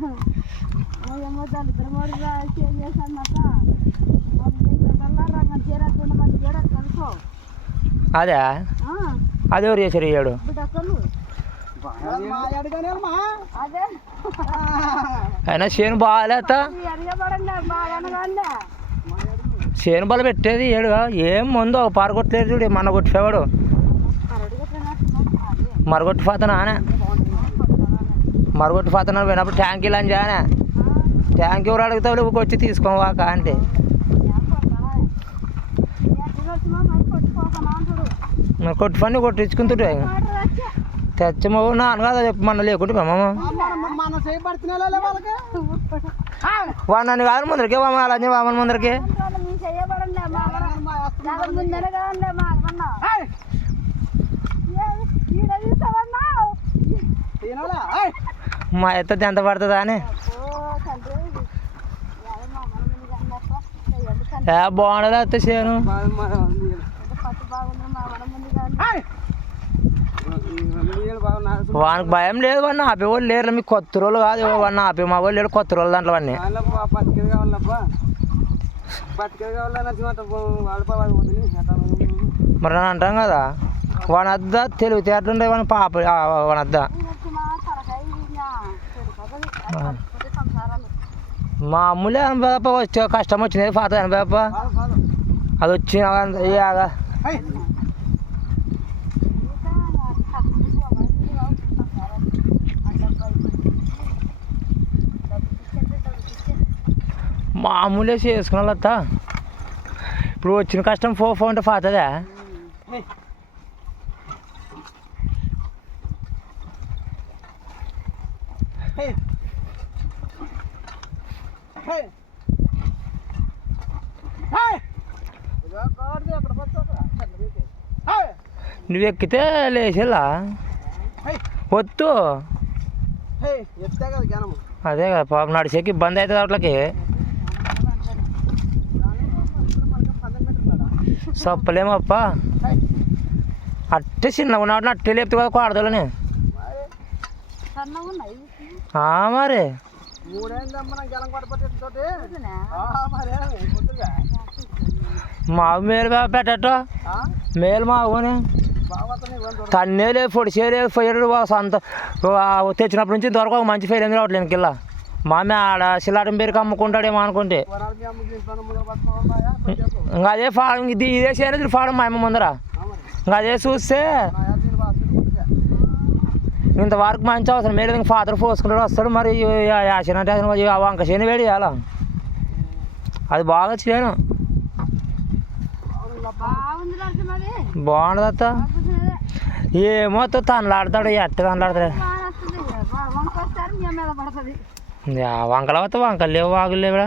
ఏమో ఇద్దరు మూడు చేంజ్ చేశానక్క రంగం చేరకుండా మంది చేయడం తెలుసు. అదే అది ఎవరు చేశారు ఇయ్యాడు అయినా చేను బాగాలేత చేను బల పెట్టేది ఏడుగా ఏం ముందు ఒక పారగొట్టలేదు చూడు మన కొట్టేవాడు మరగొట్టి పోతాను ఆనే మరగొట్టి పోతున్నాడు పోయినప్పుడు ట్యాంకీలు అని జానే ట్యాంక్ ఎవరు అడుగుతావు వచ్చి తీసుకోవాక అంటే కొట్టి పని కొట్టించుకుంటుంటే తెచ్చమో నాన్న కదా చెప్పు మన లేకుంటే మేమమ్మ వాడిని కాదు ముందరికి అలా వామన ముందరికి మా ఎత్త ఎంత పడుతుందా అని బాగుండదు అత్త చేను వానికి భయం లేదు వాడిని ఆపేవాళ్ళు లేరు మీకు కొత్త రోజులు కాదు వాడిని ఆపే మా వాళ్ళు లేడు కొత్త రోజులు దాంట్లో వాడిని మరి నేను అంటాం కదా వాని అద్ద తెలివితేటండే వాని పాప వాని అద్ద మామూలే అనుభవ వచ్చే కష్టం వచ్చినది పాత అనుభవ అది వచ్చిన మామూలే చేసుకున్నాళ్ళ ఇప్పుడు వచ్చిన కష్టం ఫో అంటే పాతదా నువ్వు ఎక్కితే లేచేలా వద్దు అదే కదా పాపం నడిచేకి ఇబ్బంది అవుతుంది అట్లకి చెప్పలేమప్ప అట్టే చిన్నగా ఉన్నప్పుడు అట్టే లేపుతు కదా కోడదలని మరి మాకు మేలు పెట్టట మేలు మాకుని తన్నే లేదు పొడిచేయలేదు పోయాడు సొంత తెచ్చినప్పటి నుంచి దొరక మంచి ఫెయిల్ ఏమి రావట్లేదు కిల్లా మామే ఆడ శిలాటం పేరుకి అమ్ముకుంటాడేమో అనుకుంటే ఇంకా అదే ఫాడం ఇదే చేయలేదు ఫాడం మా అమ్మ ముందర ఇంకా అదే చూస్తే ఇంతవరకు మంచి అవసరం లేదు ఇంకా ఫాదర్ పోసుకుంటాడు వస్తాడు మరి యాసన అంటే వంక చేను వేడి చేయాలా అది బాగా చేయను బాగుండదు అత్త ఏమో తనలాడతాడు ఎట్ట తనలాడతాడు వంకలు అవుతా వంకలు లేవు వాగులు లేవుడా